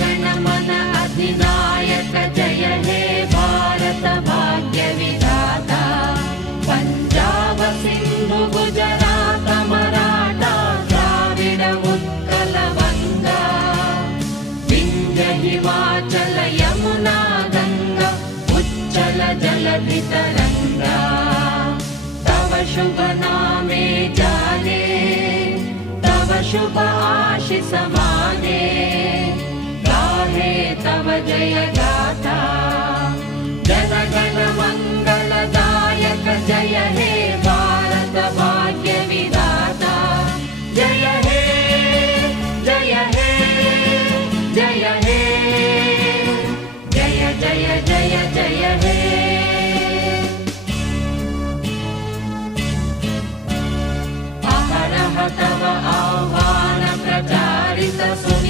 गण मन अधिनायक जय हे भारत भाग्य विधाता। पंजाब सिंधु गुजरात मराठा द्राविड उत्कल बंगा, विंध्य हिमाचल यमुना गंगा उच्चल जलधि तरंगा। तव शुभ नामे जाने, तव शुभ आशीष माने।